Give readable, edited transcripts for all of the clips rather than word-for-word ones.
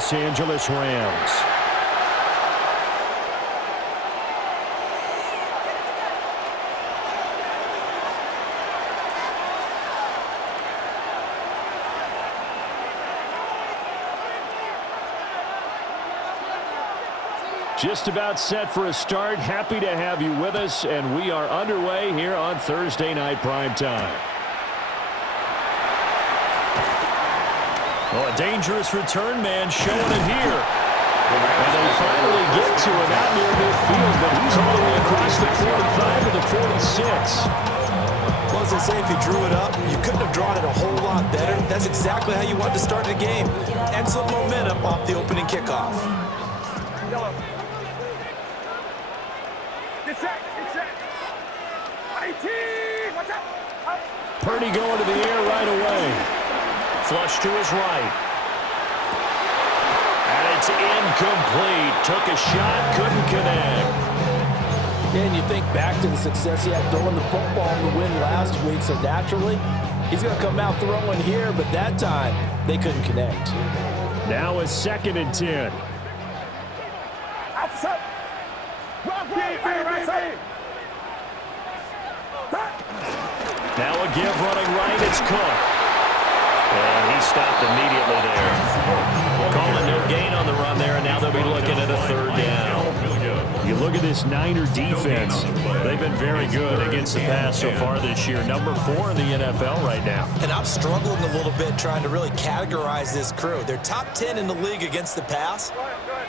Los Angeles Rams. Just about set for a start. Happy to have you with us, and we are underway here on Thursday Night Primetime. Oh, a dangerous return man showing it here. And they finally get to him out near midfield, but he's all the way across the 45 to the 46. Well, as I say, if you drew it up, you couldn't have drawn it a whole lot better. That's exactly how you want to start the game. Excellent momentum off the opening kickoff. Purdy going to the air right away. Flush to his right. And it's incomplete. Took a shot, couldn't connect. And you think back to the success he had throwing the football in the win last week, so naturally, he's going to come out throwing here, but that time, they couldn't connect. Now a 2nd and 10. Now a give running right, it's Cook. And he stopped immediately there. Calling no gain on the run there, and now they'll be looking at a 3rd down. You look at this Niner defense. They've been very good against the pass so far this year. Number 4 in the NFL right now. And I'm struggling a little bit trying to really categorize this crew. They're top 10 in the league against the pass,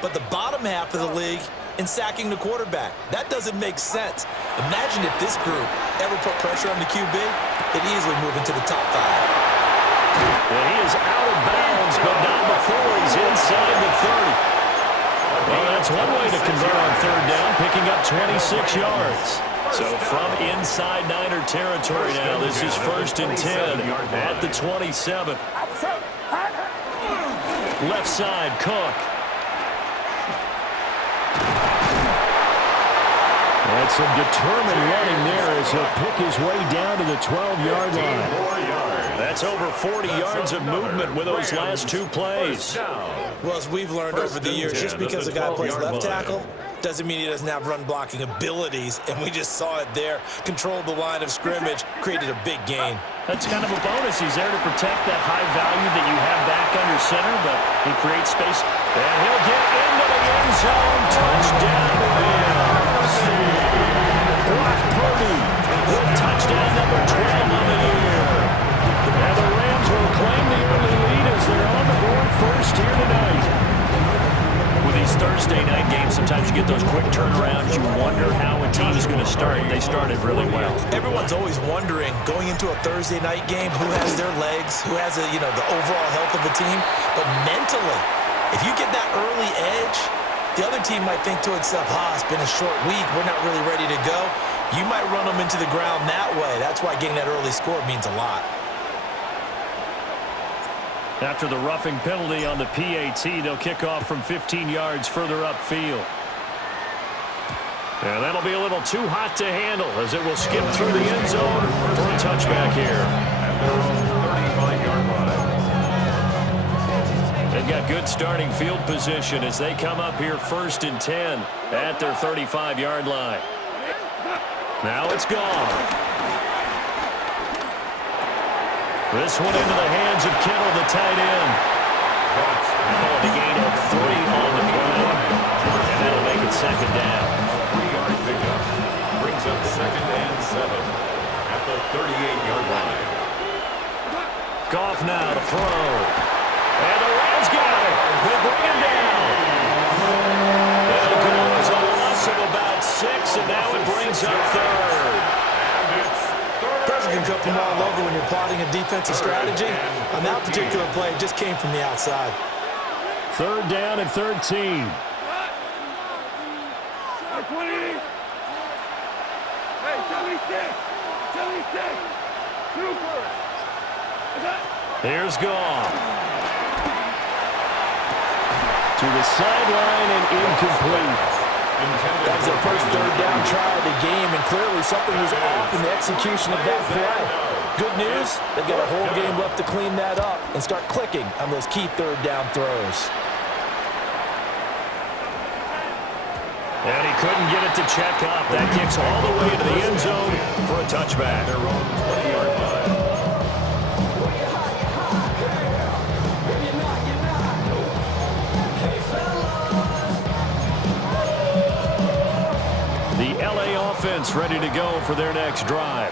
but the bottom half of the league in sacking the quarterback. That doesn't make sense. Imagine if this group ever put pressure on the QB, they'd easily move into the top 5. Well, he is out of bounds, but not before he's inside the 30. Well, that's one way to convert on 3rd down, picking up 26 yards. So from inside Niner territory now, this is 1st and 10 at the 27. Left side, Cook. That's some determined running there as he'll pick his way down to the 12-yard line. That's over 40 yards of movement with those last 2 plays. Well, as we've learned over the years, just because a guy plays left tackle doesn't mean he doesn't have run blocking abilities, and we just saw it there. Controlled the line of scrimmage, created a big gain. That's kind of a bonus. He's there to protect that high value that you have back under center, but he creates space. And he'll get into the end zone. Touchdown, Rams. Brock Purdy with touchdown number 12 on the year. And the Rams will claim the early lead as they're on the board first here tonight. With these Thursday night games, sometimes you get those quick turnarounds. You wonder how a team is going to start. They started really well. Everyone's always wondering, going into a Thursday night game, who has their legs, who has the overall health of the team. But mentally, if you get that early edge, the other team might think to itself, it's been a short week. We're not really ready to go. You might run them into the ground that way. That's why getting that early score means a lot. After the roughing penalty on the PAT, they'll kick off from 15 yards further upfield. And that'll be a little too hot to handle as it will skip through the end zone for a touchback here. They've got good starting field position as they come up here 1st and 10 at their 35-yard line. Now it's gone. This one into the hands of Kittle, the tight end. A gain of 3 on the play. And that'll make it 2nd down. 3-yard pickup brings up 2nd and 7 at the 38-yard line. Goff now to throw. And the Rams got it. They bring him down. Well, Goff is a loss of about 6, and now it brings up 3rd. Pressure can come from all over when you're plotting a defensive strategy. On that particular play, it just came from the outside. 3rd down and 13. Here's Goff. To the sideline and incomplete. That was their first 3rd down try of the game, and clearly something was off in the execution of that play. Good news, they've got a whole game left to clean that up and start clicking on those key 3rd down throws. And he couldn't get it to check up. That kicks all the way into the end zone for a touchback. Their own 20-yard line. The LA offense ready to go for their next drive.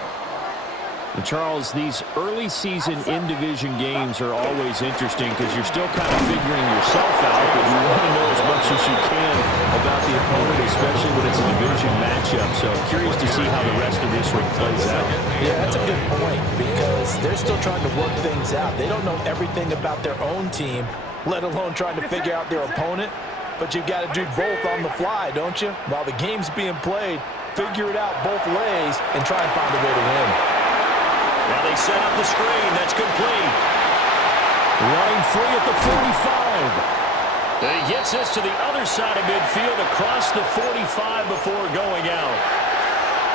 And Charles, these early season in-division games are always interesting because you're still kind of figuring yourself out, but you want to know as much as you can about the opponent, especially when it's a division matchup. So I'm curious to see how the rest of this one plays out. Yeah, that's a good point because they're still trying to work things out. They don't know everything about their own team, let alone trying to figure out their opponent. But you've got to do both on the fly, don't you? While the game's being played, figure it out both ways and try and find a way to win. Now they set up the screen. That's complete. Running free at the 45. And he gets this to the other side of midfield across the 45 before going out.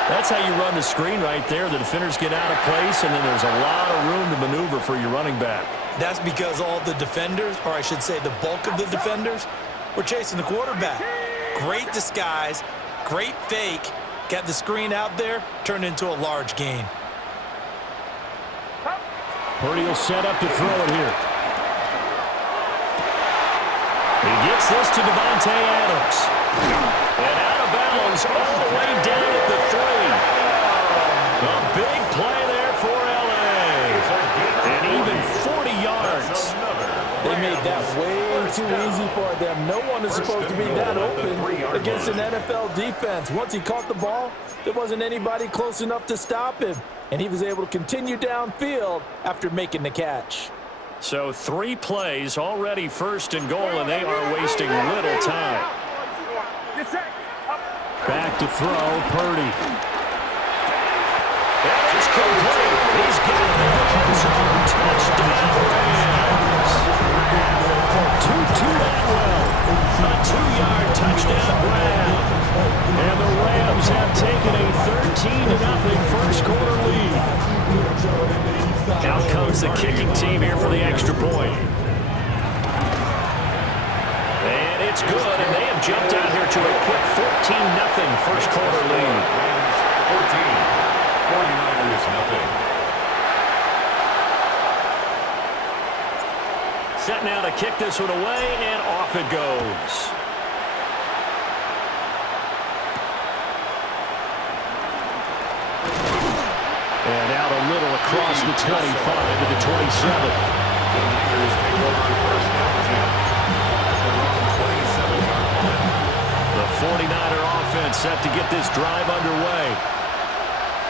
That's how you run the screen right there. The defenders get out of place, and then there's a lot of room to maneuver for your running back. That's because all the defenders, or I should say the bulk of the defenders, were chasing the quarterback. Great disguise, great fake. Got the screen out there, turned into a large gain. Purdy will set up to throw it here. He gets this to Devontae Adams. And out of bounds all the way down at the 3. A big play there for L.A. And even 40 yards. They made that way too easy for them. No one is supposed to be that open against an NFL defense. Once he caught the ball, there wasn't anybody close enough to stop him. And he was able to continue downfield after making the catch. So 3 plays already first and goal, and they are wasting little time. Back to throw, Purdy. And it's complete. He's got it in the end zone. Touchdown, Rams. 2-2 Atwell. A 2-yard touchdown grab. And the Rams have taken a 13-0 first quarter lead. Out comes the kicking team here for the extra point. And it's good, and they have jumped out here to a quick 14-0 first quarter lead. 14, 49ers nothing. Set now to kick this one away, and off it goes. And out a little across the 25 to the 27. The Niners take over first down 10. Their own 27-yard line. The 49er offense set to get this drive underway.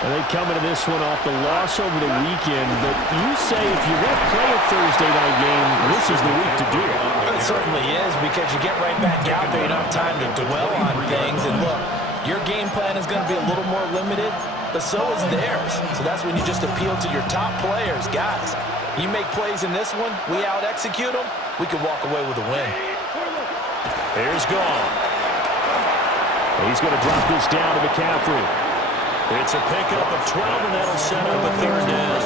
And they come into this one off the loss over the weekend, but you say if you want to play a Thursday night game, this is the week to do it. It certainly is because you get right back out there. You don't have time to dwell on things. And look, your game plan is going to be a little more limited, but so is theirs. So that's when you just appeal to your top players. Guys, you make plays in this one, we out-execute them, we can walk away with a win. Here's Gone. He's going to drop this down to McCaffrey. It's a pickup of 12, and that'll set up a third down.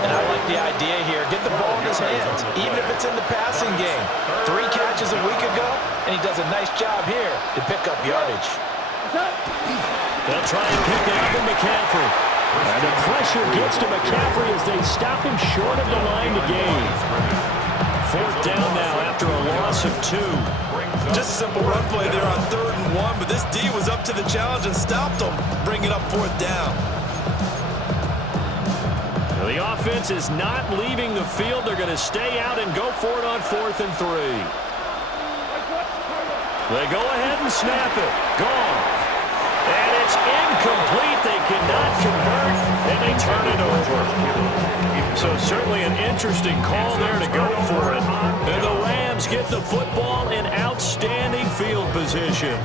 And I like the idea here. Get the ball in his hands, even if it's in the passing game. 3 catches a week ago, and he does a nice job here to pick up yardage. They'll try and pick it up in McCaffrey. And the pressure gets to McCaffrey as they stop him short of the line to gain. 4th down now after a loss of 2. Just a simple run play there on 3rd and 1, but this D was up to the challenge and stopped them. Bring it up 4th down. The offense is not leaving the field. They're going to stay out and go for it on 4th and 3. They go ahead and snap it. Gone. And it's incomplete. They cannot convert, and they turn it over. So certainly an interesting call there to go for it. And the Rams get the football in outstanding field position.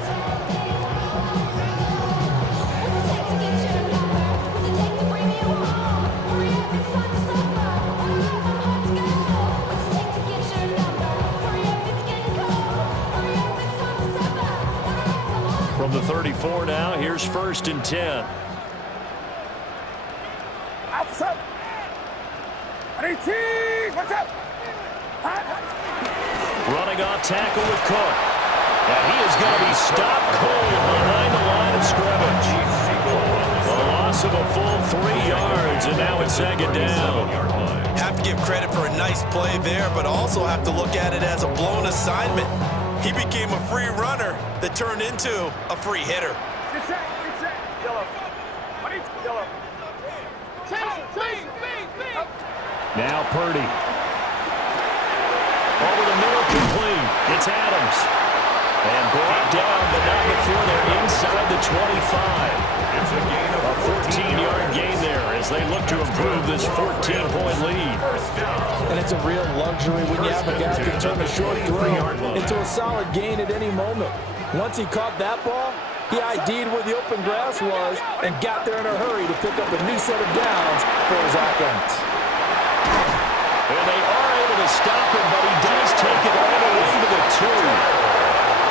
From the 34 now, here's 1st and 10. Outside. 18. What's up? Running off tackle with Cook. And he is going to be stopped cold behind the line of scrimmage. A loss of a full 3 yards, and now it's second down. Have to give credit for a nice play there, but also have to look at it as a blown assignment. He became a free runner that turned into a free hitter. Now Purdy. Over the middle, complete. It's Adams. And brought down, but not before they're inside the 25. It's a gain of A 14-yard gain there as they look to improve this 14-point lead. And it's a real luxury when you have a guy who can turn a short throw into a solid gain at any moment. Once he caught that ball, he ID'd where the open grass was and got there in a hurry to pick up a new set of downs for his offense. And they are able to stop him, but he does take it all the way to the 2.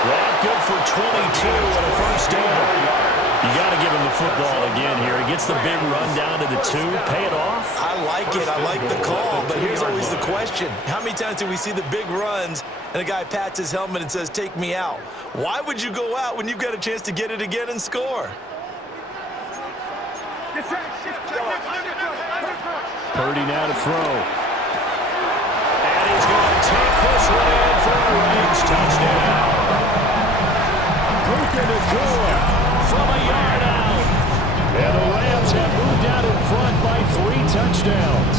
That good for 22 and a first down. You got to give him the football again here. He gets the big run down to the 2. Pay it off. I like it. I like the call, but here's always the question. How many times do we see the big runs and a guy pats his helmet and says, take me out? Why would you go out when you've got a chance to get it again and score? Purdy now to throw. And he's going to take this one in for a Rams touchdown. Puka Nacua from a yard out. And the Rams have moved out in front by 3 touchdowns.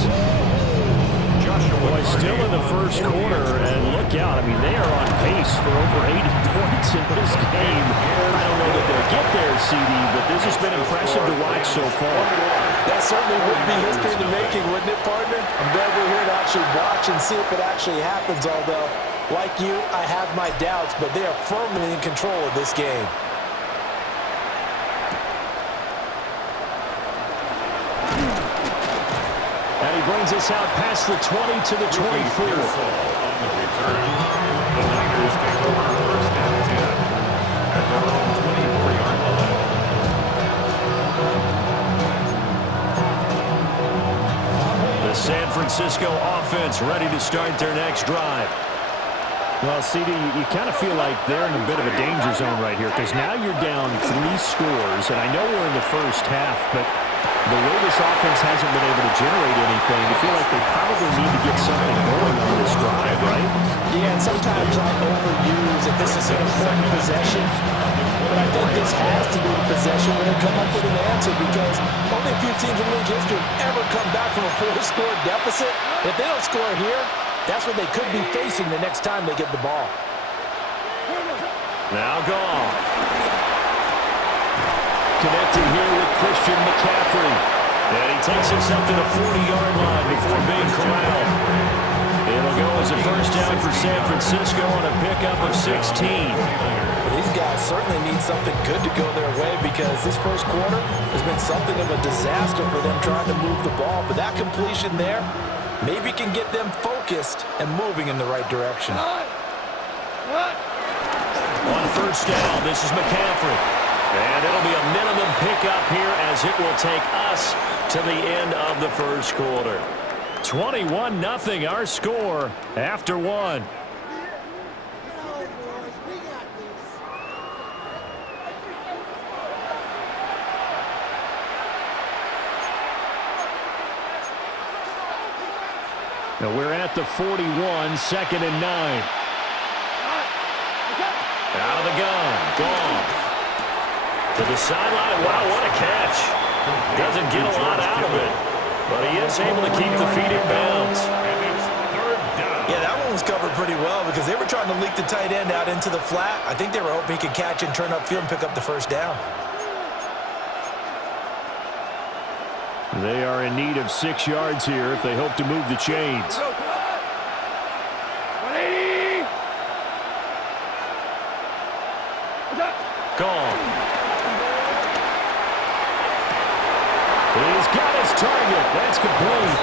Boy, still in the first quarter, and look out. I mean, they are on pace for over 80 points in this game. I don't know that they'll get there, CD, but this has been impressive to watch so far. That certainly would be history in the making, wouldn't it, partner? I'm glad we're here to actually watch and see if it actually happens, although, like you, I have my doubts, but they are firmly in control of this game. And he brings us out past the 20 to the 24. On the return, the Niners take over first and 10 at their own 24-yard line. The San Francisco offense ready to start their next drive. Well, CD, you kind of feel like they're in a bit of a danger zone right here because now you're down 3 scores, and I know we're in the first half, but the way this offense hasn't been able to generate anything, you feel like they probably need to get something going on this drive, right? Yeah, and sometimes I overuse that this is an important possession, but I think this has to be the possession when they come up with an answer because only a few teams in league history have ever come back from a 4-score deficit. If they don't score here, that's what they could be facing the next time they get the ball. Now Goff. Connecting here with Christian McCaffrey. And he takes us up to the 40-yard line before being corralled. It'll go as a first down for San Francisco on a pickup of 16. These guys certainly need something good to go their way because this first quarter has been something of a disaster for them trying to move the ball. But that completion there maybe can get them focused and moving in the right direction. On first down, this is McCaffrey. And it'll be a minimum pickup here as it will take us to the end of the first quarter. 21-0 our score after 1. Now we're at the 41, second and 9. Out of the gun, Goff. To the sideline. Wow, what a catch. Doesn't get a lot out of it, but he is able to keep the feet in bounds. Yeah, that one was covered pretty well because they were trying to leak the tight end out into the flat. I think they were hoping he could catch and turn upfield and pick up the first down. They are in need of 6 yards here if they hope to move the chains. Goff. He's got his target. That's complete.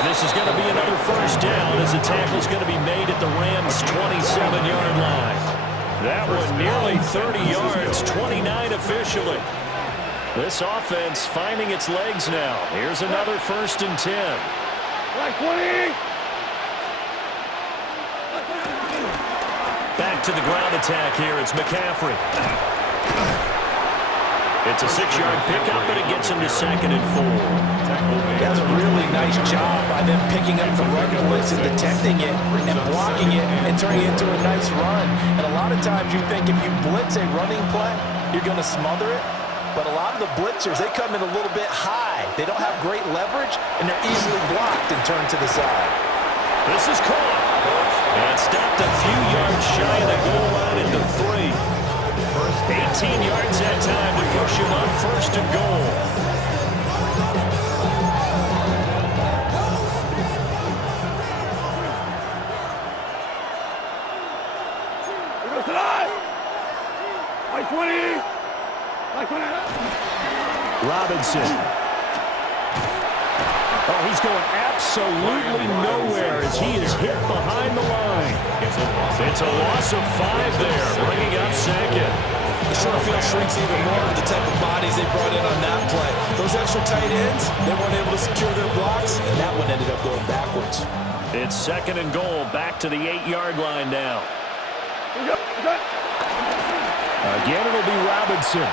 And this is going to be another first down as the tackle's going to be made at the Rams' 27-yard line. That one nearly 30 yards, 29 officially. This offense finding its legs now. Here's another first and 10. Back back to the ground attack here. It's McCaffrey. It's a 6-yard pickup, and it gets him to 2nd and 4. That's a really nice job by them picking up the run blitz and detecting it and blocking it and turning it into a nice run. And a lot of times you think if you blitz a running play, you're going to smother it. But a lot of the blitzers, they come in a little bit high. They don't have great leverage, and they're easily blocked and turned to the side. This is caught. And stopped a few yards shy of the goal line at the 3. 18 yards that time to push him on 1st and goal. Robinson. Oh, he's going absolutely nowhere as he is hit behind the line. It's a loss of 5 there, bringing up 2nd. The short field shrinks even more with the type of bodies they brought in on that play. Those extra tight ends, they weren't able to secure their blocks, and that one ended up going backwards. It's 2nd and goal, back to the 8-yard line now. Again, it'll be Robinson.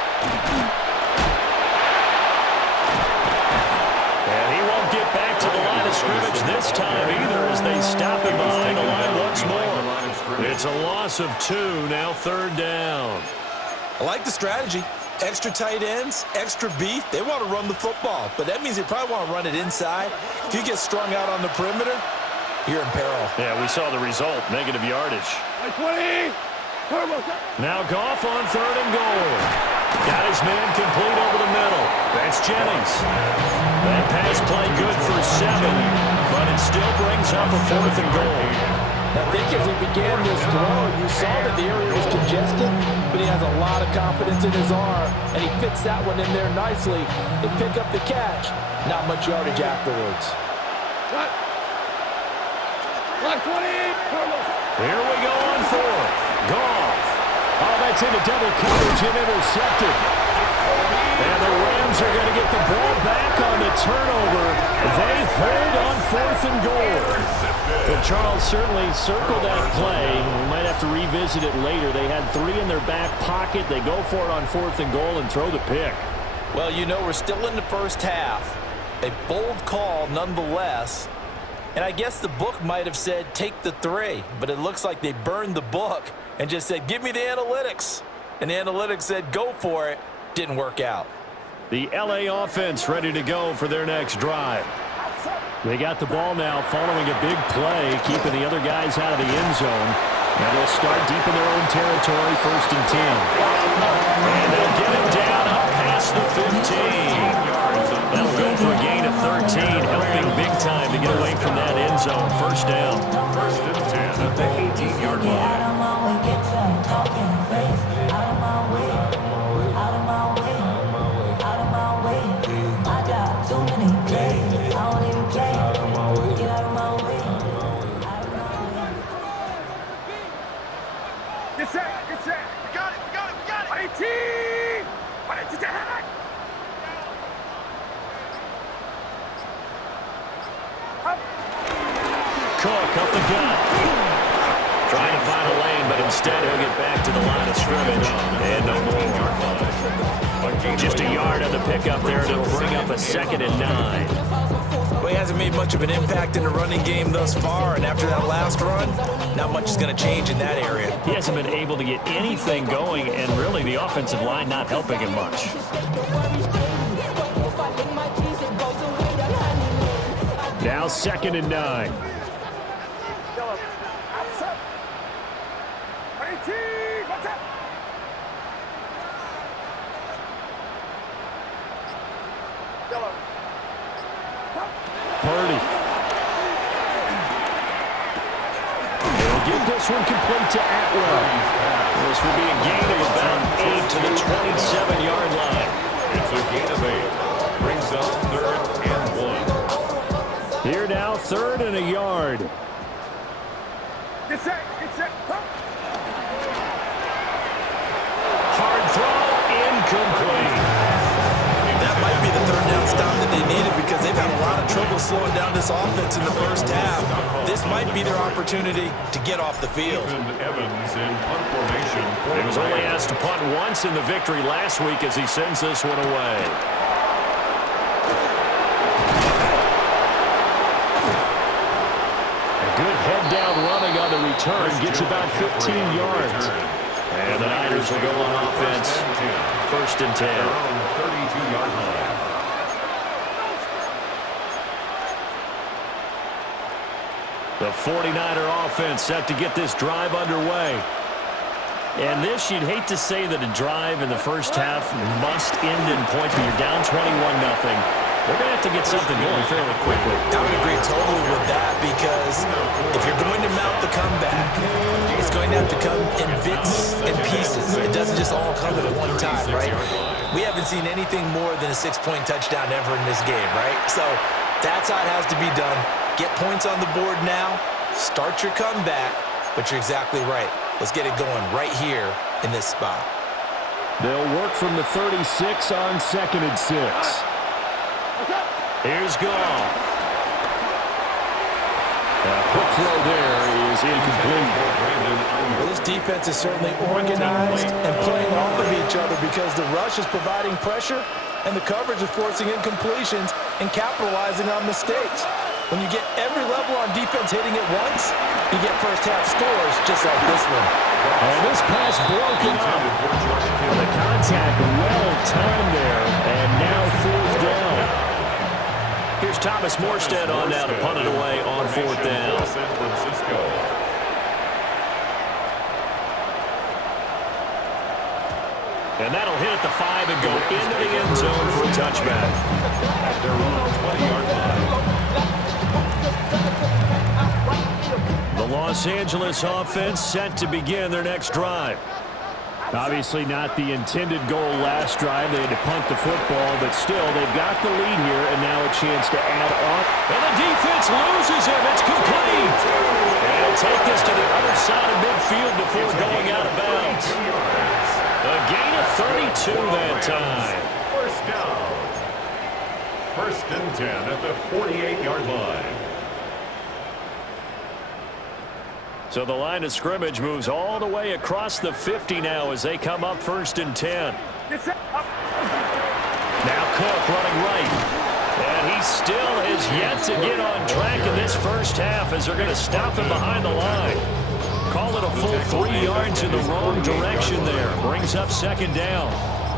And he won't get back to the line of scrimmage this time either as they stop him behind the line once more. It's a loss of 2, now 3rd down. I like the strategy. Extra tight ends, extra beef. They want to run the football, but that means they probably want to run it inside. If you get strung out on the perimeter, you're in peril. Yeah, we saw the result, negative yardage. Now Goff on 3rd and goal. Got his man complete over the middle. That's Jennings. That pass play good for 7, but it still brings up a 4th and goal. I think as he began this throw, you saw that the area was congested, but he has a lot of confidence in his arm, and he fits that one in there nicely to pick up the catch. Not much yardage afterwards. Here we go on 4th. Goff. Oh, that's into double coverage and intercepted. And the Rams are going to get the ball back on the turnover. They hold on 4th and goal. But Charles certainly circled that play. We might have to revisit it later. They had 3 in their back pocket. They go for it on 4th and goal and throw the pick. Well, you know, we're still in the first half. A bold call nonetheless. And I guess the book might have said take the 3, but it looks like they burned the book and just said give me the analytics. And the analytics said go for it. Didn't work out. The LA offense ready to go for their next drive. They got the ball now following a big play, keeping the other guys out of the end zone. And they'll start deep in their own territory, 1st and 10. And they'll get it down up past the 15. That'll go for a gain of 13, helping big time to get away from that end zone. 1st down. 1st and 10 at the 18-yard line. Cook up the gut. Trying to find a lane, but instead he'll get back to the line of scrimmage. And no more. Just a yard on the pickup there to bring up a 2nd and 9. Well, he hasn't made much of an impact in the running game thus far, and after that last run, not much is going to change in that area. He hasn't been able to get anything going, and really the offensive line not helping him much. Now 2nd and 9. Purdy. They'll get this one complete to Atwell. This will be a gain of about 8 to the 27-yard line. It's a gain of 8. Brings up 3rd and 1. Here now, 3rd and a yard. Hard throw, incomplete. That might be the 3rd down stop that they needed because they've had a lot of trouble slowing down this offense in the first half. This might be their opportunity to get off the field. Evans in punt formation. He was only asked to punt once in the victory last week as he sends this one away. A good head-down running on the return gets about 15 yards. And the Niners will go on offense. First and 10. 32-yard line. The 49er offense set to get this drive underway. And this, you'd hate to say that a drive in the first half must end in points, but you're down 21-0. They're going to have to get something going fairly quickly. I would agree totally with that, because if you're going to mount the comeback, it's going to have to come in bits and pieces. It doesn't just all come at one time, right? We haven't seen anything more than a 6-point touchdown ever in this game, right? So that's how it has to be done. Get points on the board now, start your comeback, but you're exactly right. Let's get it going right here in this spot. They'll work from the 36 on 2nd and 6. Here's Goff. Quick throw there is incomplete. Well, this defense is certainly organized and playing off of each other, because the rush is providing pressure and the coverage is forcing incompletions and capitalizing on mistakes. When you get every level on defense hitting it once, you get first-half scores just like this one. And this pass broken up. The contact well-timed there, and now 4th down. Here's Thomas Morstead on now to punt it away on 4th down. San Francisco. And that'll hit at the 5 and go into the end zone for a touchback. At their own 20-yard line. The Los Angeles offense set to begin their next drive. Obviously not the intended goal last drive. They had to punt the football, but still, they've got the lead here, and now a chance to add on. And the defense loses him. It's complete. And he'll take this to the other side of midfield before going out of bounds. A gain of 32 that time. First down. First and 10 at the 48-yard line. So the line of scrimmage moves all the way across the 50 now as they come up 1st and 10. Now Cook running right. And he still has yet to get on track in this first half as they're going to stop him behind the line. Call it a full 3 yards in the wrong direction there. Brings up 2nd down.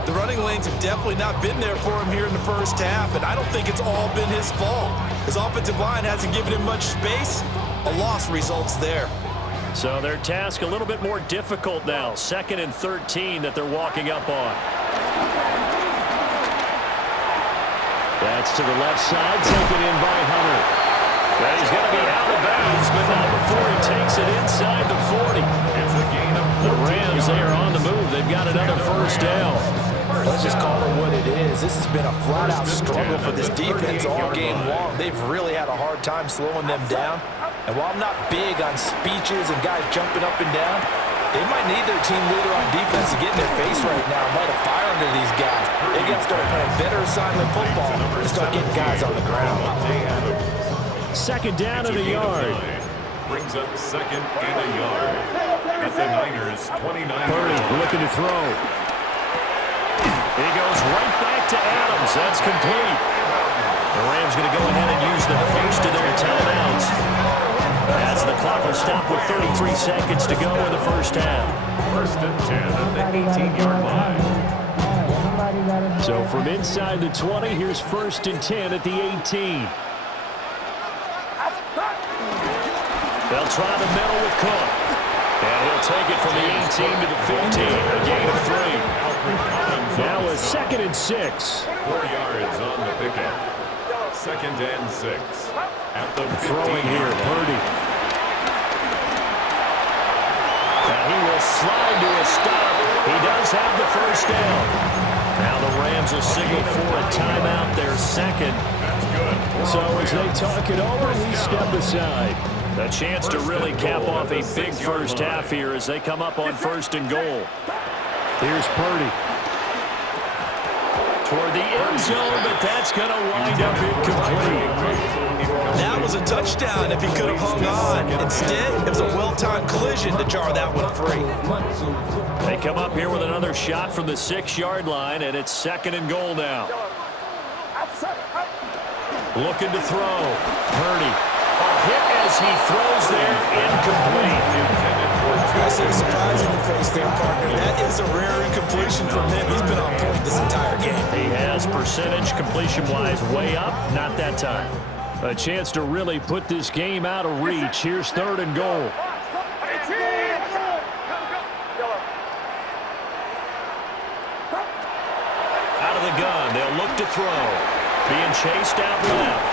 The running lanes have definitely not been there for him here in the first half, and I don't think it's all been his fault. His offensive line hasn't given him much space. A loss results there. So their task a little bit more difficult now. 2nd and 13 that they're walking up on. That's to the left side, taken in by Hunter. Well, he's going to be out of bounds, but not before he takes it inside the 40. It's a gain of 14 The Rams, they are on the move. They've got another first down. Let's just call it what it is. This has been a flat-out struggle for this defense all game long. They've really had a hard time slowing them down. And while I'm not big on speeches and guys jumping up and down, they might need their team leader on defense to get in their face right now and light a fire under these guys. They got to start playing better assignment football and start getting guys on the ground. 2nd down and a yard. Brings up 2nd and a yard. At the Niners 29. Purdy looking to throw. He goes right back to Adams. That's complete. The Rams going to go ahead and use the first of their timeouts, as the clock will stop with 33 seconds to go in the first half. 1st and 10 at the 18-yard line. So from inside the 20, here's 1st and 10 at the 18. They'll try the middle with Cook. And he'll take it from the 18 to the 15. A gain of 3. Now a 2nd and 6. 4 yards on the pickup. 2nd and 6. At the 15. Throwing here, Purdy. And he will slide to a stop. He does have the first down. Now the Rams will signal for a timeout, their 2nd. That's good. So as they talk it over, we step aside. A chance to really cap off a big first half here as they come up on 1st and goal. Here's Purdy. toward the end zone, but that's going to wind up incomplete. That was a touchdown if he could have hung on. Instead, it was a well-timed collision to jar that one free. They come up here with another shot from the 6-yard line, and it's 2nd and goal now. Looking to throw. Purdy. A hit as he throws there, incomplete. I see a surprise in your face there, partner. That is a rare incompletion from him. He's been on point this entire game. He has percentage completion-wise way up, not that time. A chance to really put this game out of reach. Here's 3rd and goal. Out of the gun, they'll look to throw. Being chased out left.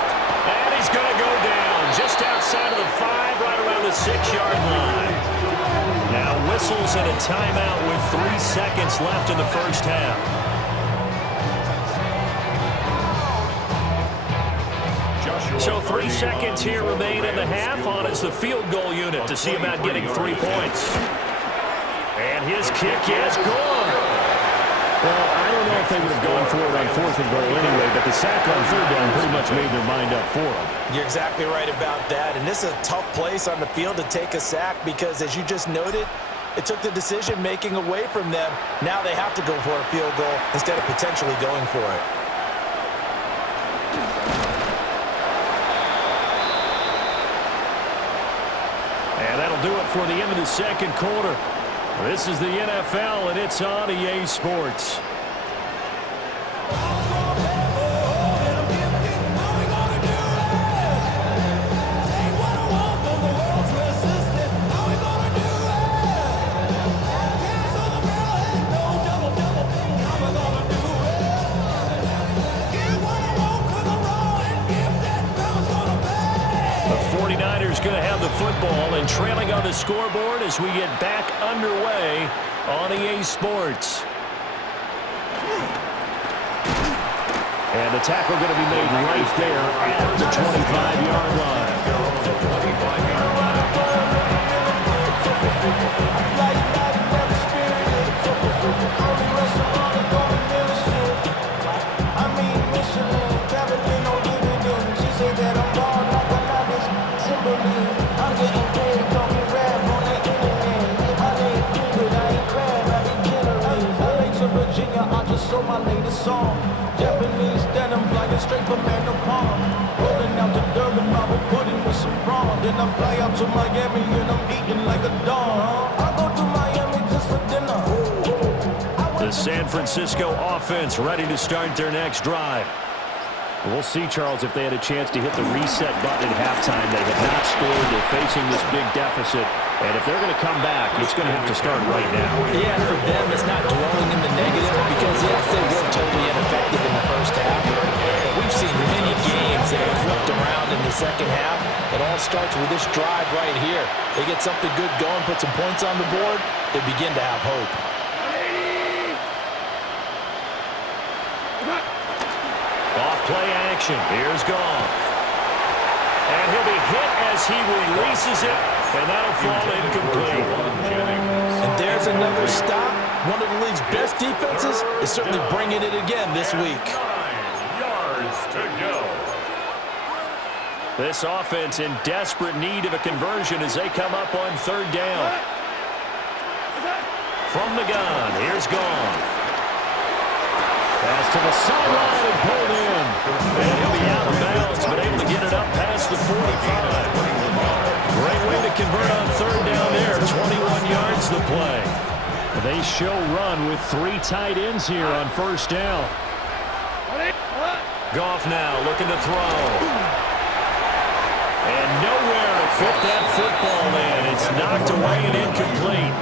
And he's going to go down just outside of the 5, right around the 6-yard line. Now whistles and a timeout with 3 seconds left in the first half. So 3 seconds here remain in the half. On is the field goal unit to see about getting 3 points. And his kick is good. Well, I don't know if they would have gone for it on 4th and goal anyway, but the sack on 3rd down pretty much made their mind up for them. You're exactly right about that. And this is a tough place on the field to take a sack because, as you just noted, it took the decision-making away from them. Now they have to go for a field goal instead of potentially going for it. And that'll do it for the end of the 2nd quarter. This is the NFL, and it's on EA Sports. Going to have the football and trailing on the scoreboard as we get back underway on EA Sports. And the tackle going to be made right there at the 25-yard line. So my latest song, Japanese denim flying straight from Manapon. Rolling out to Durban, Bible pudding with some prawn. Then I fly out to Miami and I'm eating like a dog. I go to Miami just for dinner. The San Francisco offense ready to start their next drive. We'll see, Charles, if they had a chance to hit the reset button at halftime. They have not scored. They're facing this big deficit. And if they're going to come back, it's going to have to start right now. Yeah, for them, it's not dwelling in the negative because, yes, they were totally ineffective in the first half. But we've seen many games that have flipped around in the second half. It all starts with this drive right here. They get something good going, put some points on the board, they begin to have hope. Off-play action. Here's Goff. And he'll be hit as he releases it, and that'll fall incomplete. And there's another stop. One of the league's best defenses is certainly bringing it again this week. 9 yards to go. This offense in desperate need of a conversion as they come up on 3rd down. From the gun, here's Goff. Pass to the sideline and pulled in. And he'll be out of bounds, but able to get it up past the 45. Great way to convert on 3rd down there. 21 yards the play. They show run with 3 tight ends here on 1st down. Goff now looking to throw. And nowhere to fit that football in. It's knocked away and incomplete.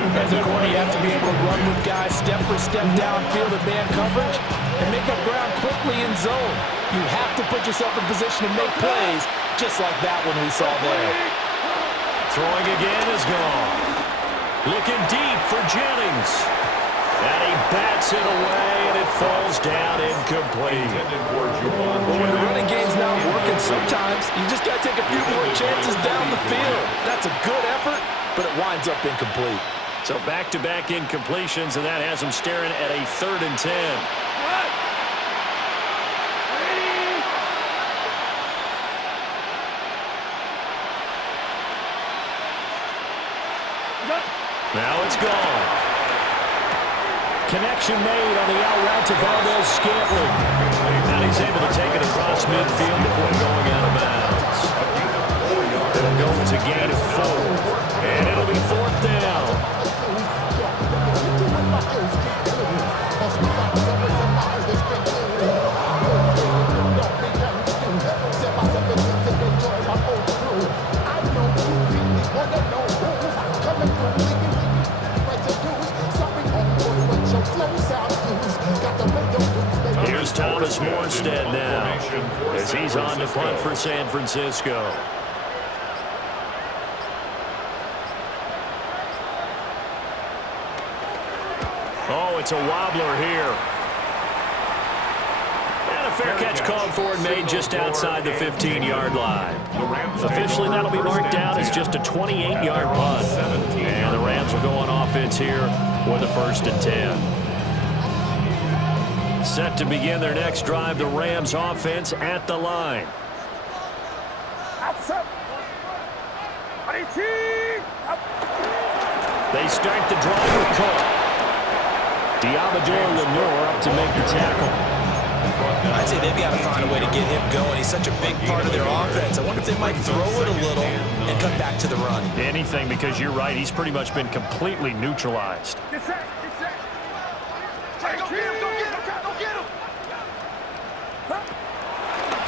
As a corner, you have to be able to run with guys step for step downfield in man coverage and make up ground quickly in zone. You have to put yourself in position to make plays, just like that one we saw there. Throwing again is gone. Looking deep for Jennings. And he bats it away, and it falls down incomplete. But when the running game's not working, sometimes you just got to take a few more chances down the field. That's a good effort, but it winds up incomplete. So back-to-back incompletions, and that has them staring at a 3rd and 10. gone. Connection made on the out route to Valdez-Scantling. And he's able to take it across midfield before going out of bounds. It'll go as a gain of 4. And it'll be 4th down. Here's Thomas Morstead now as he's on to punt for San Francisco. Oh, it's a wobbler here. And a fair catch called for and made just outside the 15-yard line. Officially, that'll be marked down as just a 28-yard punt. And the Rams will go on offense here with a 1st and 10. Set to begin their next drive, the Rams offense at the line. They start the drive with Cook. Diabador Lenore up to make the tackle. I'd say they've got to find a way to get him going. He's such a big part of their offense. I wonder if they might throw it a little and cut back to the run. Anything, because you're right. He's pretty much been completely neutralized.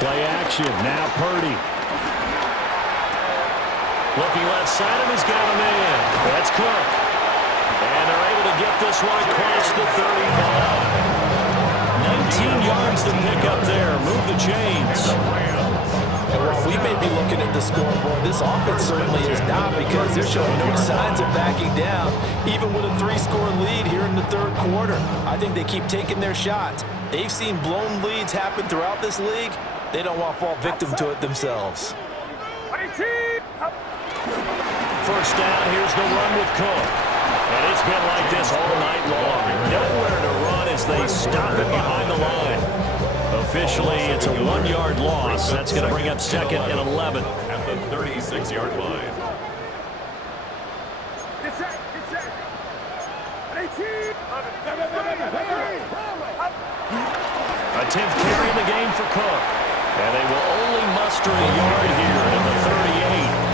Play action. Now Purdy. Looking left side, and he's got him in. That's Cook. And they're able to get this one across the 35. 19 yards to pick up there. Move the chains. And while we may be looking at the scoreboard, this offense certainly is not, because they're showing no signs of backing down, even with a 3-score lead here in the 3rd quarter. I think they keep taking their shots. They've seen blown leads happen throughout this league. They don't want to fall victim to it themselves. 1st down, here's the run with Cook. And it's been like this all night long. Nowhere to run as they stop it behind the line. Officially, it's a 1-yard loss. That's going to bring up 2nd and 11. At the 36-yard line. A 10th carry in the game for Cook. And they will only muster a yard here at the 38.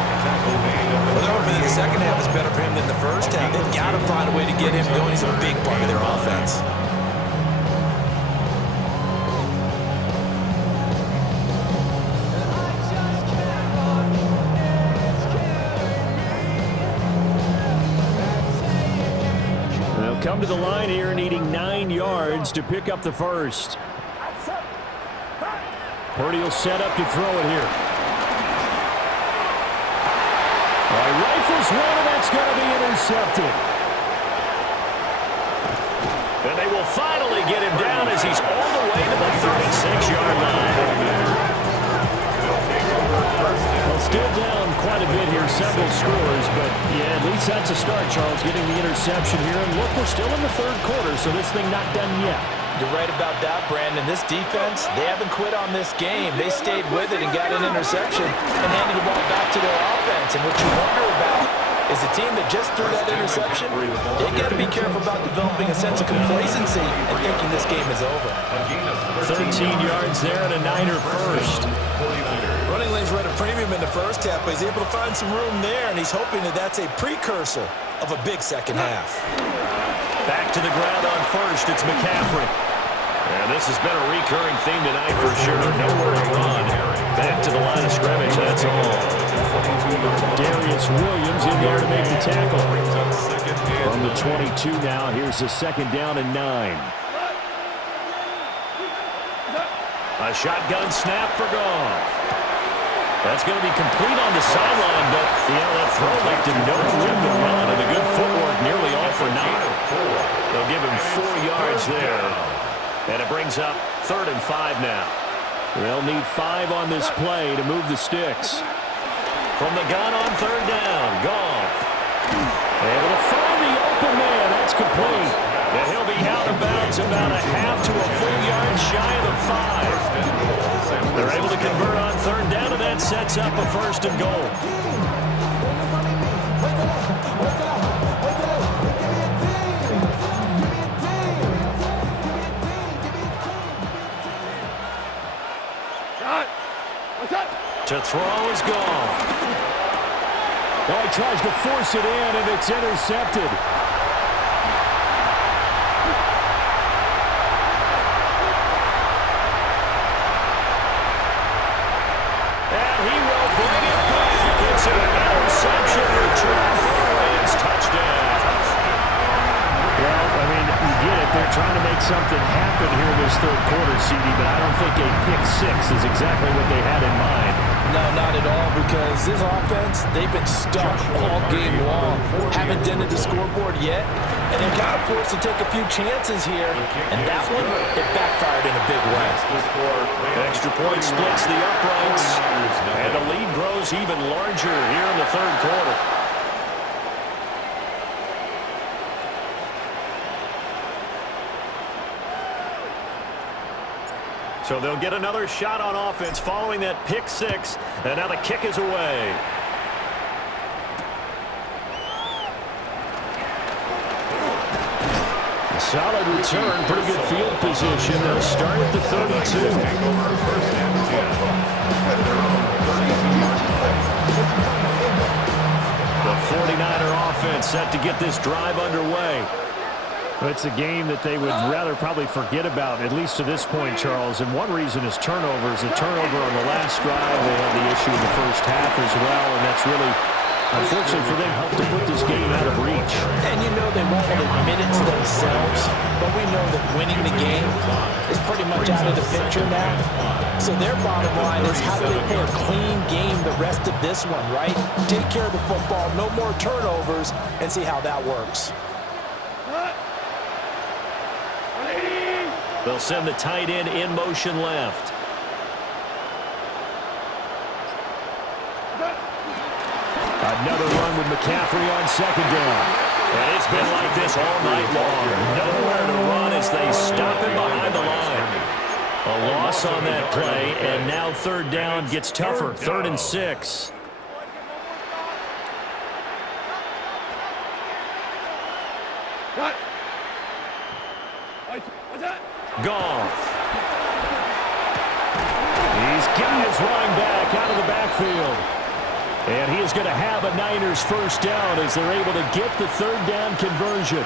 Well, they're hoping the second half is better for him than the first half. They've got to find a way to get him going. He's a big part of their offense. They'll come to the line here needing 9 yards to pick up the 1st. Purdy will set up to throw it here. Rifles one, and that's going to be intercepted. And they will finally get him down as he's all the way to the 36-yard line. Well, still down quite a bit here, several scores, but yeah, at least that's a start, Charles, getting the interception here. And look, we're still in the 3rd quarter, so this thing not done yet. You're right about that, Brandon. This defense, they haven't quit on this game. They stayed with it and got an interception and handed the ball back to their offense. And what you wonder about is the team that just threw that interception, they got to be careful about developing a sense of complacency and thinking this game is over. 13 yards there and a Niner 1st. Running lanes were at a premium in the first half, but he's able to find some room there, and he's hoping that that's a precursor of a big second half. Back to the ground on 1st, it's McCaffrey. And this has been a recurring theme tonight for sure. Nowhere to run. Back to the line of scrimmage, that's all. Darius Williams in there to make the tackle. From the 22 now, here's the 2nd down and 9. A shotgun snap for Goff. That's going to be complete on the sideline, but yeah, that throw left him no room to run, and the good footwork nearly all for naught. They'll give him 4 yards there, and it brings up 3rd and 5 now. They'll need 5 on this play to move the sticks. From the gun on 3rd down, Goff. Able to find the open man. That's complete. And he'll be out of bounds about a half to a full yard shy of the 5. They're able to convert on 3rd down, and that sets up a 1st and goal. throw is gone. Oh, he tries to force it in, and it's intercepted. And he will bring it back. It's an interception return for a Rams touchdown. Well, I mean, you get it. They're trying to make something happen here this third quarter, CD, but I don't think a pick six is exactly what they had in mind. No, not at all, because this offense, they've been stuck all game long. Haven't dented the scoreboard yet, and they're kind of forced to take a few chances here, and that one, it backfired in a big way. Extra point splits the uprights, and the lead grows even larger here in the third quarter. So they'll get another shot on offense following that pick six, and now the kick is away. Solid return, pretty good field position. They'll start at the 32. The 49er offense set to get this drive underway. It's a game that they would rather probably forget about, at least to this point, Charles. And one reason is turnovers. A turnover on the last drive. They had the issue in the first half as well, and that's really, unfortunately for them, helped to put this game out of reach. And you know they won't admit it to themselves, but we know that winning the game is pretty much out of the picture now. So their bottom line is, how do they play a clean game the rest of this one, right? Take care of the football, no more turnovers, and see how that works. They'll send the tight end in motion left. Another run with McCaffrey on second down. And it's been like this all night long. Nowhere to run as they stop him behind the line. A loss on that play, and now third down gets tougher. 3rd and 6. Goff. These guys running back out of the backfield. And he is going to have a Niners first down as they're able to get the third down conversion.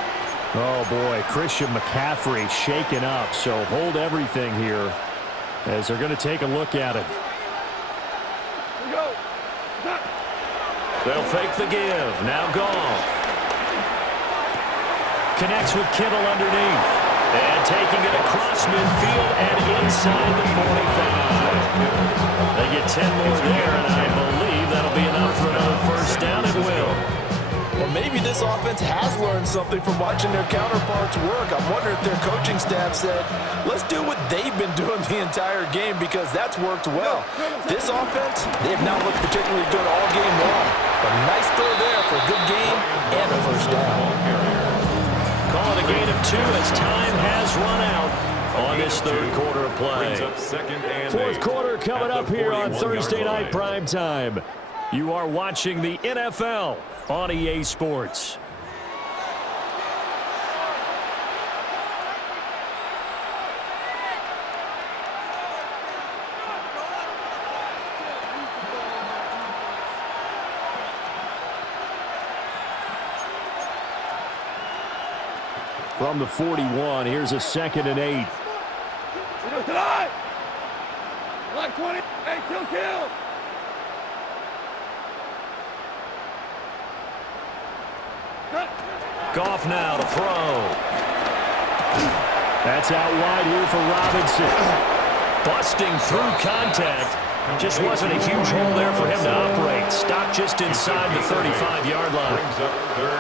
Oh, boy, Christian McCaffrey shaken up, so hold everything here as they're going to take a look at it. They'll fake the give. Now Goff. Connects with Kittle underneath. And taking it across midfield and inside the 45. They get 10 more there, and I believe that'll be enough for another first down. It will. Well, maybe this offense has learned something from watching their counterparts work. I wonder if their coaching staff said, let's do what they've been doing the entire game, because that's worked well. This offense, they have not looked particularly good all game long. But nice throw there for a good game and a first down. Call it a gain of 2 as time has run out on this third quarter of play. Fourth quarter coming up here on Thursday Night Primetime. You are watching the NFL on EA Sports. From the 41, here's a 2nd and 8. Black 20. Hey, kill. Goff now to throw. That's out wide here for Robinson. Busting through contact. Just wasn't a huge hole there for him to operate. Stopped just inside the 35-yard line.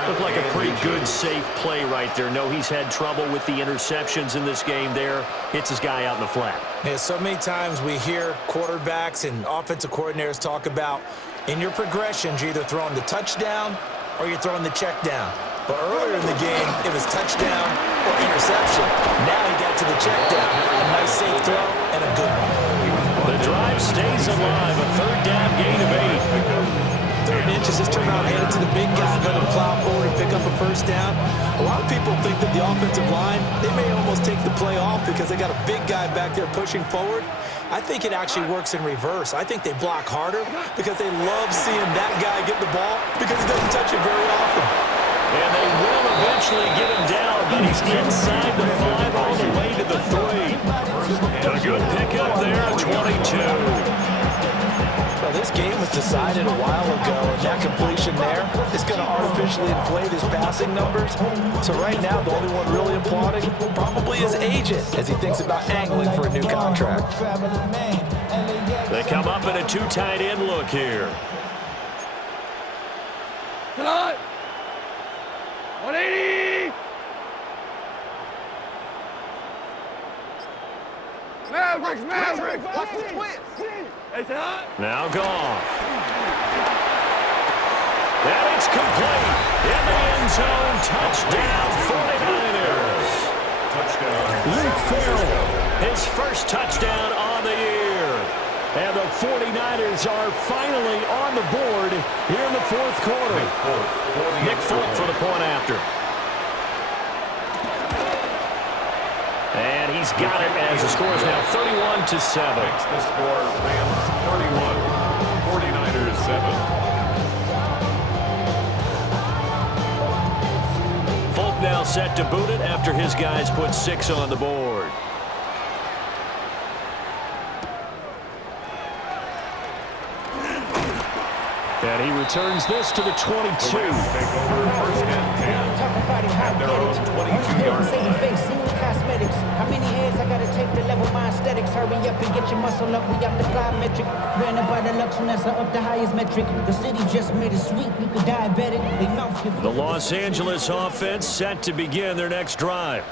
Looked like a pretty good, safe play right there. No, he's had trouble with the interceptions in this game there. Hits his guy out in the flat. Yeah, so many times we hear quarterbacks and offensive coordinators talk about, in your progressions, you're either throwing the touchdown or you're throwing the check down. But earlier in the game, it was touchdown or interception. Now he got to the check down. A nice safe throw and a good one. The drive stays alive. A third down gain of 8. 3rd and inches, just turn around, hand it to the big guy, let him plow forward and pick up a first down. A lot of people think that the offensive line, they may almost take the play off because they got a big guy back there pushing forward. I think it actually works in reverse. I think they block harder because they love seeing that guy get the ball because he doesn't touch it very often. And they will eventually get him down, but he's inside the 5 all the way to the 3. A good pickup there, 22. Well, this game was decided a while ago, and that completion there is going to artificially inflate his passing numbers. So right now, the only one really applauding probably his agent as he thinks about angling for a new contract. They come up in a 2 tight end look here. Tonight, 180. Mavericks. Hey, tonight. Now gone. And it's complete. In the end zone. Touchdown, 49ers. Luke Farrell, his first touchdown on the year. And the 49ers are finally on the board here in the 4th quarter. Nick Folk for the point after. And he's got it as the score is now 31-7. Makes the score Rams 31, 49ers 7. Folk now set to boot it after his guys put 6 on the board. And he returns this to the 22. The Rams take over 1st and 10 at their own 22-yard line. How many heads I gotta take to level my aesthetics? Hurry up and get your muscle up. We got the plyometric. Granted by the Luxembourg up the highest metric. The city just made it sweet. You could diabetic. They mouth you. The Los Angeles offense set to begin their next drive.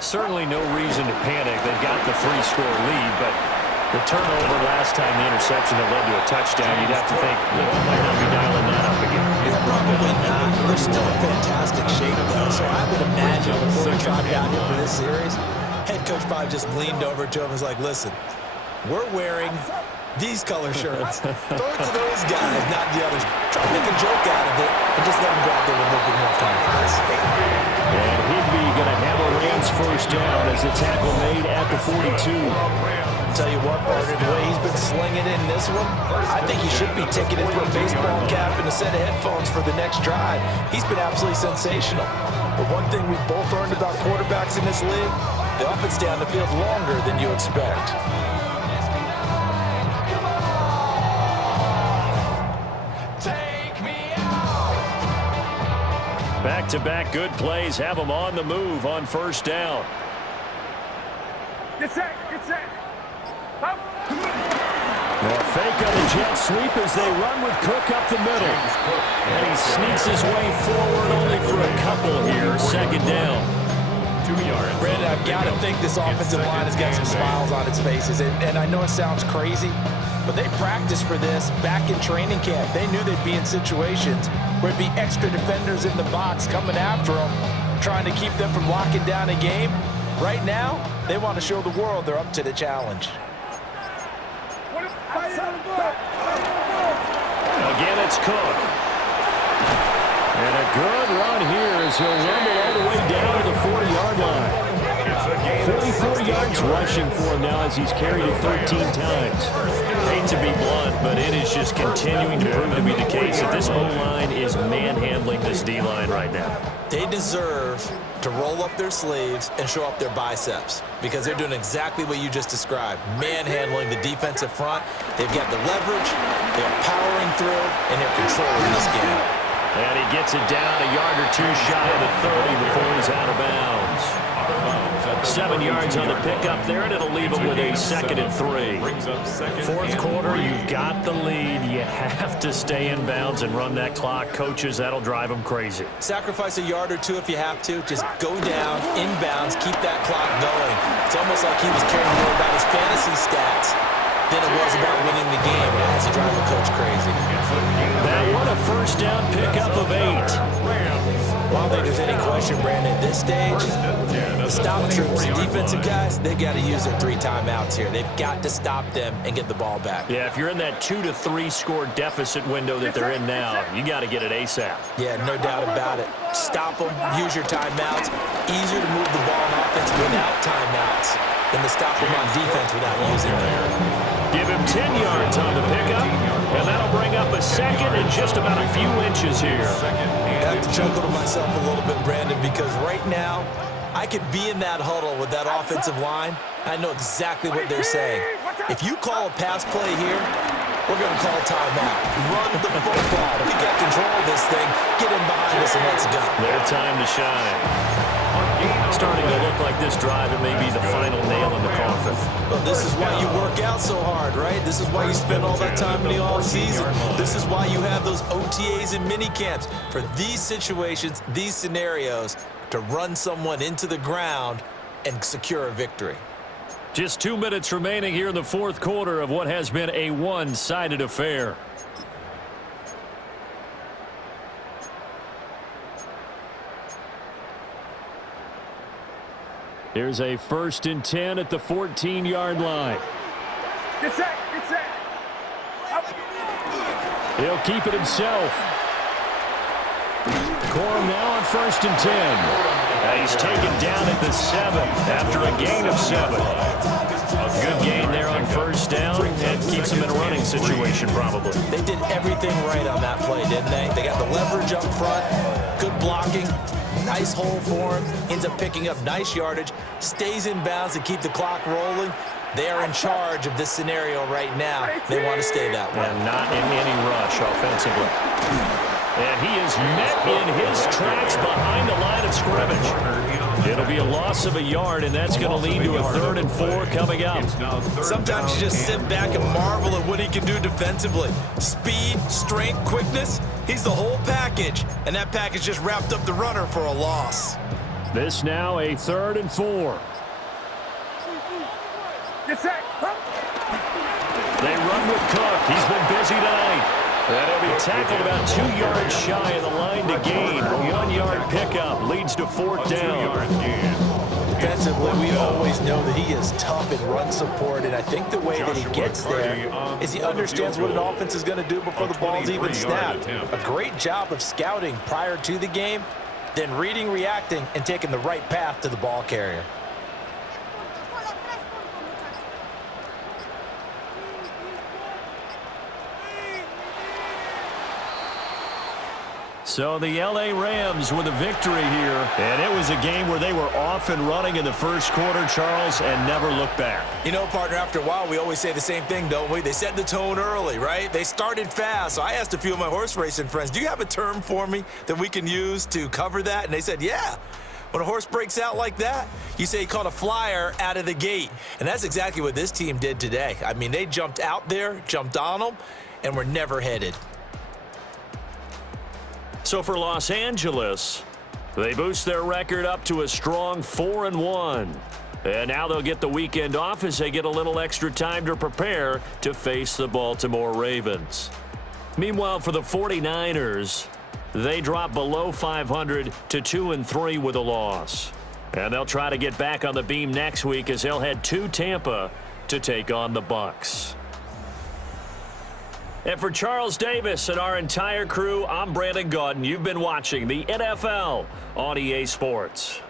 Certainly no reason to panic. They've got the 3-score lead, but the turnover last time, the interception that led to a touchdown, you'd have to think they might not be dialing that up again. Yeah, probably not. They're still in fantastic shape, though, so I would imagine before we trotted out here for this series, head coach probably just leaned over to him and was like, listen, we're wearing these color shirts. Throw it to those guys, not the others. Try to make a joke out of it and just let them go out there with a little bit more time for this. And Higbee going to have a Rams first down as the tackle made at the 42. Tell you what, partner, the way he's been slinging in this one, I think he should be ticketed for a baseball cap and a set of headphones for the next drive. He's been absolutely sensational. But one thing we've both learned about quarterbacks in this league, they often stay on the field longer than you expect. Back-to-back good plays have them on the move on first down. Get set. Up. Now fake on the jet sweep as they run with Cook up the middle. And he sneaks his way forward only for a couple here. 2nd down. 2 yards. Brandon, I've got to think this offensive line has got some smiles on its faces. And I know it sounds crazy, but they practiced for this back in training camp. They knew they'd be in situations where it'd be extra defenders in the box coming after them, trying to keep them from locking down a game. Right now, they want to show the world they're up to the challenge. Again, it's Cook. And a good run here as he'll rumble all the way down to the 40-yard line. 44 yards rushing for him now as he's carried it 13 times. Hate to be blunt, but it is just continuing to prove to be the case that this O-line is manhandling this D-line right now. They deserve to roll up their sleeves and show up their biceps because they're doing exactly what you just described, manhandling the defensive front. They've got the leverage, they're powering through, and they're controlling this game. And he gets it down a yard or two shy of the 30 before he's out of bounds. 7 yards on the pickup there, and it'll leave him with a 2nd and 3. 4th quarter, you've got the lead. You have to stay in bounds and run that clock. Coaches, that'll drive them crazy. Sacrifice a yard or two if you have to. Just go down, inbounds, keep that clock going. It's almost like he was caring more about his fantasy stats than it was about winning the game. It has to drive the coach crazy. That one a first down pickup of 8. Well, I don't think there's any question, Brandon, at this stage, the stop troops, the defensive guys, they got to use their 3 timeouts here. They've got to stop them and get the ball back. Yeah, if you're in that 2 to 3 score deficit window that they're in now, you got to get it ASAP. Yeah, no doubt about it. Stop them, use your timeouts. Easier to move the ball on offense without timeouts than to stop them on defense without using them. Give him 10 yards on the pickup, and that'll bring up a second and just about a few inches here. I have to chuckle to myself a little bit, Brandon, because right now, I could be in that huddle with that offensive line. I know exactly what they're saying. If you call a pass play here, we're going to call a timeout. Run the football. We got control of this thing. Get in behind us and let's go. Their time to shine. Starting to look like this drive, it may be the final nail in the coffin. Well, this is why you work out so hard, right? This is why you spend all that time in the offseason. This is why you have those OTAs and mini camps for these situations, these scenarios, to run someone into the ground and secure a victory. Just 2 minutes remaining here in the fourth quarter of what has been a one-sided affair. Here's a 1st and 10 at the 14-yard line. Get set, get set. Up. He'll keep it himself. Corum now on 1st and 10. He's taken down at the 7 after a gain of 7. Good gain there on 1st down and keeps him in a running situation probably. They did everything right on that play, didn't they? They got the leverage up front, good blocking, nice hole for him, ends up picking up nice yardage, stays in bounds to keep the clock rolling. They are in charge of this scenario right now. They want to stay that way. And not in any rush offensively. And he is met in his tracks behind the line of scrimmage. It'll be a loss of a yard, and that's going to lead to a 3rd and 4 coming up. Sometimes you just sit back and marvel at what he can do defensively. Speed, strength, quickness, he's the whole package. And that package just wrapped up the runner for a loss. This now a 3rd and 4. Get set. They run with Cook. He's been busy tonight. And he'll be tackled about 2 yards shy of the line to gain. A 1-yard pickup leads to 4th down. Defensively, we always know that he is tough in run support, and I think the way that he gets there is he understands what an offense is going to do before the ball's even snapped. A great job of scouting prior to the game, then reading, reacting, and taking the right path to the ball carrier. So the L.A. Rams with a victory here. And it was a game where they were off and running in the first quarter, Charles, and never looked back. You know, partner, after a while, we always say the same thing, don't we? They set the tone early, right? They started fast. So I asked a few of my horse racing friends, do you have a term for me that we can use to cover that? And they said, yeah. When a horse breaks out like that, you say he caught a flyer out of the gate. And that's exactly what this team did today. I mean, they jumped out there, jumped on them, and were never headed. So for Los Angeles, they boost their record up to a strong 4-1. And now they'll get the weekend off as they get a little extra time to prepare to face the Baltimore Ravens. Meanwhile, for the 49ers, they drop below 500 to 2-3 with a loss. And they'll try to get back on the beam next week as they'll head to Tampa to take on the Bucs. And for Charles Davis and our entire crew, I'm Brandon Gaudin. You've been watching the NFL on EA Sports.